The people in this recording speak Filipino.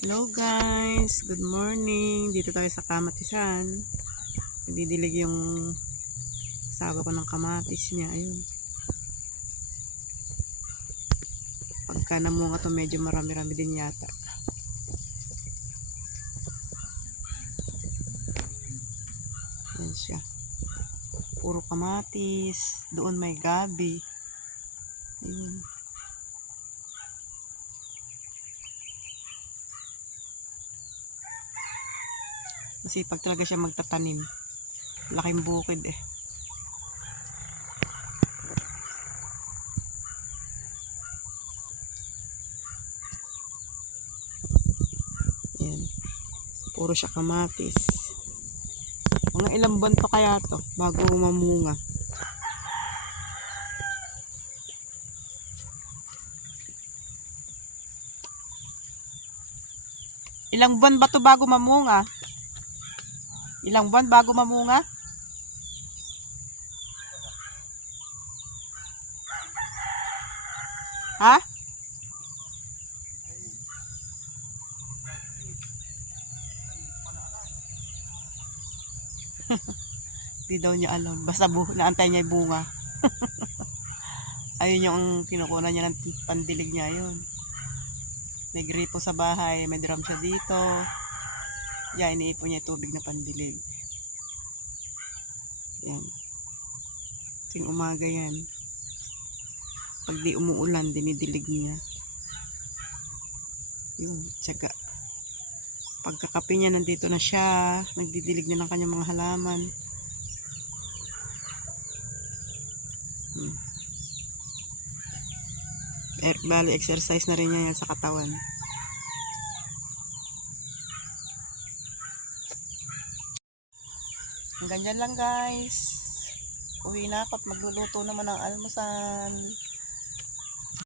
Hello guys, good morning. Dito tayo sa kamatisan. Nagdidilig yung asawa ko ng kamatis niya. Ayun. Pagka namunga to medyo marami-rami din yata. Ayan siya. Puro kamatis. Doon may gabi. Ayun. Masipag talaga siya magtatanim. Laking bukid eh. Ayan. Puro siya kamatis. Mga ilang buwan pa kaya to bago mamunga. Ilang buwan ba to bago mamunga? Ilang buwan bago mamunga? Ha? Di daw niya alam. Basta naantay niya yung bunga. Ayun yung kinukuha niya ng pandilig niya yun. May gripo sa bahay. May drum siya dito. Yan, iniipon niya yung tubig na pandilig. Yan. Ting umaga yan. Pag di umuulan, dinidilig niya. Yun, tsaga. Pagkakape niya, nandito na siya. Nagdidilig na ng kanyang mga halaman. Bali, exercise na rin niya yan sa katawan. Ganyan lang guys. Uwi na ako at magluluto naman ng almusal.